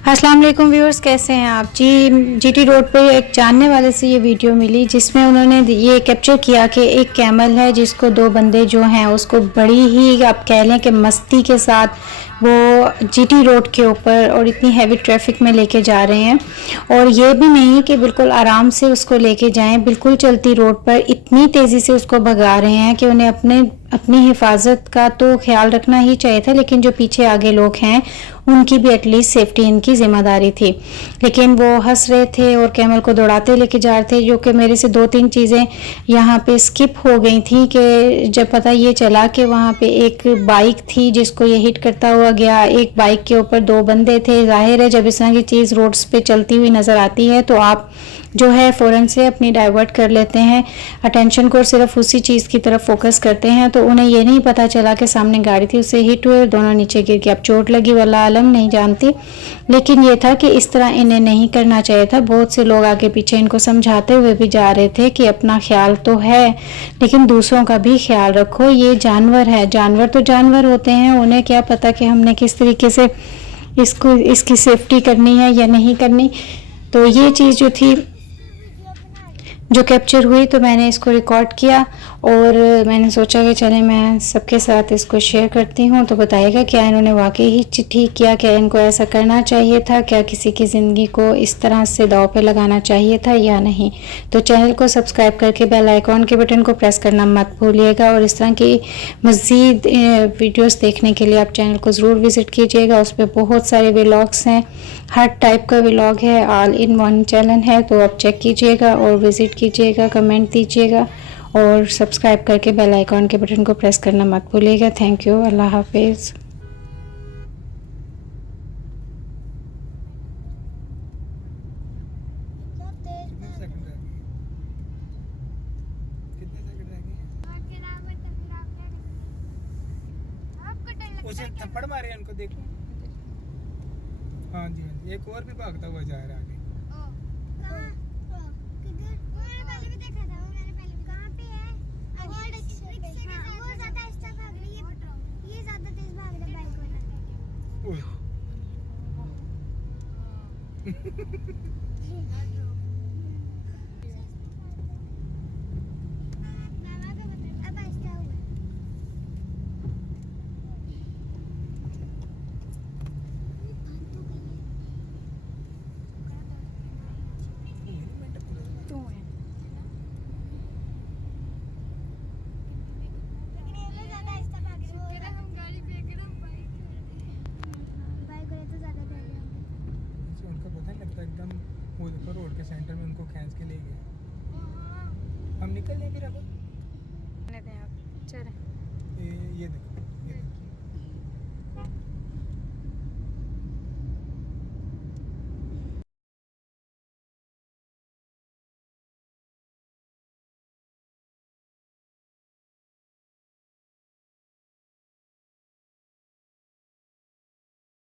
अस्सलाम वालेकुम व्यूअर्स, कैसे हैं आप जीटी रोड पे एक जानने वाले से ये वीडियो मिली जिसमें उन्होंने ये कैप्चर किया कि एक कैमल है जिसको दो बंदे जो हैं उसको बड़ी ही आप कह लें कि मस्ती के साथ वो जीटी रोड के ऊपर और इतनी हैवी ट्रैफिक में लेके जा रहे हैं। और ये भी नहीं कि बिल्कुल आराम से उसको लेके जाएं, बिल्कुल चलती रोड पर इतनी तेज़ी से उसको भगा रहे हैं कि उन्हें अपनी हिफाजत का तो ख्याल रखना ही चाहिए था, लेकिन जो पीछे आगे लोग हैं उनकी भी एटलीस्ट सेफ्टी इनकी ज़िम्मेदारी थी। लेकिन वो हंस रहे थे और कैमल को दौड़ाते लेके जा रहे थे, जो कि मेरे से 2-3 चीज़ें यहाँ पे स्किप हो गई थी कि जब पता ये चला कि वहाँ पे एक बाइक थी जिसको ये हिट करता हुआ गया। एक बाइक के ऊपर 2 बंदे थे। ज़ाहिर है जब इस तरह की चीज़ रोड्स पे चलती हुई नज़र आती है तो आप जो है फ़ौरन से अपनी डाइवर्ट कर लेते हैं अटेंशन को और सिर्फ उसी चीज़ की तरफ फोकस करते हैं। तो उन्हें ये नहीं पता चला कि सामने गाड़ी थी, उससे हिट हुए और दोनों नीचे गिर के अब चोट लगी, वल्लाह आलम नहीं जानती। लेकिन ये था कि इस तरह इन्हें नहीं करना चाहिए था। बहुत से लोग आगे पीछे इनको समझाते हुए भी जा रहे थे कि अपना ख्याल तो है लेकिन दूसरों का भी ख्याल रखो, ये जानवर है, जानवर तो जानवर होते हैं, उन्हें क्या पता कि हमने किस तरीके से इसकी सेफ्टी करनी है या नहीं करनी। तो ये चीज़ जो थी जो कैप्चर हुई तो मैंने इसको रिकॉर्ड किया और मैंने सोचा कि चले मैं सबके साथ इसको शेयर करती हूँ। तो बताइएगा क्या इन्होंने वाकई ही ठीक किया, क्या इनको ऐसा करना चाहिए था, क्या किसी की ज़िंदगी को इस तरह से दांव पे लगाना चाहिए था या नहीं। तो चैनल को सब्सक्राइब करके बेल आइकॉन के बटन को प्रेस करना मत भूलिएगा और इस तरह की मज़ीद वीडियोज़ देखने के लिए आप चैनल को ज़रूर विज़िट कीजिएगा। उस पर बहुत सारे व्लॉग्स हैं, हर टाइप का व्लॉग है, ऑल इन वन चैनल है, तो आप चेक कीजिएगा और विज़िट कीजिएगा, कमेंट दीजिएगा और सब्सक्राइब करके बेल आइकॉन के बटन को प्रेस करना मत भूलिएगा। थैंक यू, अल्लाह हाफिज़। उसे थप्पड़ मारे उनको देखो। हाँ जी हाँ जी, एक और भी भागता हुआ जा रहा है आगे। एकदम वो देखो रोड के सेंटर में उनको खींच के ले गए। हम निकल लें फिर अब। चलें। ये देखो, ये देखो।